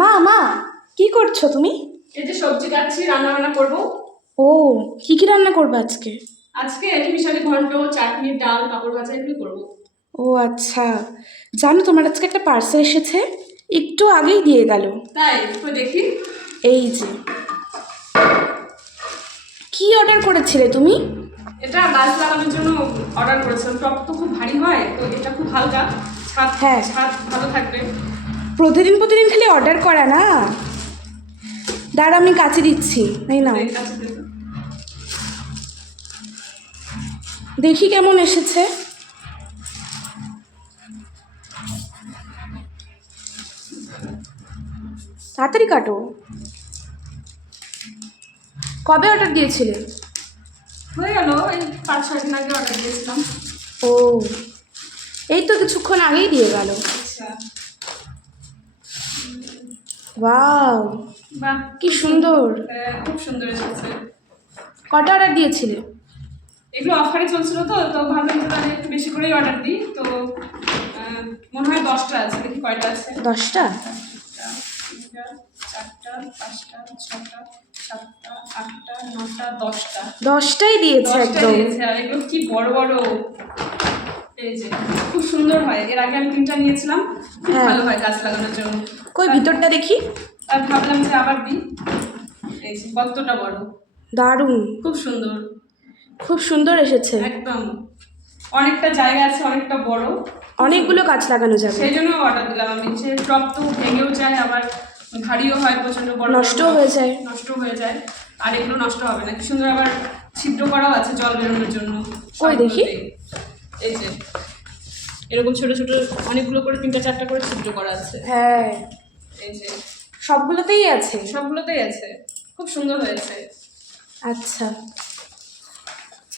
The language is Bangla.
মা মা কি করছো তুমি? এই যে সবজি কাটছি, রান্না বান্না করব। ও, কি রান্না করবে আজকে? আজকে মিশালি ঘন্ট, চাটনি, ডাল, পাপড় ভাজা এগুলো করব। ও আচ্ছা, জানো তোমার আজকে একটা পার্সেল এসেছে, একটু আগেই দিয়ে গেল। তাই তো দেখি। এই যে, কি অর্ডার করেছিলে তুমি? এটা গাছ লাগানোর জন্য অর্ডার করেছিলাম। টব তো খুব ভারী হয়, তো এটা খুব হালকা, ছাদ হ্যাঁ। ছাদ ভালো থাকবে। প্রতিদিন প্রতিদিন খালি অর্ডার করা না। দাঁড়া আমি কাছে দিচ্ছি, এই নাও, এই কাছে দেবো। দেখি কেমন এসেছে। তাড়াতাড়ি কাটো। কবে অর্ডার দিয়েছিলে? হয়ে গেল, এই 5-6 দিন আগে অর্ডার দিয়েছিলাম। ও, এই তো কিছুক্ষণ আগেই দিয়ে গেল। আচ্ছা, ওয়াও, বাহ কি সুন্দর। খুব সুন্দর এসেছে। কটা অর্ডার দিয়েছিলে? এগুলো অফারে চলছিল, তো তো ভাবলাম যে তাহলে একটু বেশি করেই অর্ডার দিই। তো মনে হয় 10টা আছে, দেখি কয়টা আছে। 10টা? 1টা, 2টা, 3টা, 4টা, 5টা, 6টা, 7টা, 8টা, 10টা। 10টাই দিয়েছে 10টা একদম। দিয়েছে, আর এগুলো কি বড় বড়। এই যে খুব সুন্দর হয়। এর আগে আমি 3টা নিয়েছিলাম, খুব হ্যাঁ। ভালো হয় গাছ লাগানোর জন্য। কই ভিতরটা দেখি। আর ভাবলাম যে আবার দিই। এই যে কতটা বড়, দারুণ, খুব সুন্দর। খুব সুন্দর এসেছে। একদম অনেকটা জায়গা আছে, অনেকটা বড়, অনেকগুলো গাছ লাগানো যাবে। সেই জন্য অর্ডার দিলাম আমি। যে টপ তো ভেঙেও যায়, আবার ভারীও হয়, প্রচন্ড বড় বড় নষ্টও টব। হয়ে যায়। নষ্ট হয়ে যায়। আর এগুলো নষ্ট হবে না, কি সুন্দর। আবার ছিদ্র করাও আছে জল বেরোনোর জন্য। কই দেখি। এই যে এরকম ছোট ছোট অনেকগুলো করে 3টা 4টা করে ছিদ্র করা আছে। হ্যাঁ, এই যে সবগুলোতেই আছে। সবগুলোতেই আছে, খুব সুন্দর হয়েছে। আচ্ছা,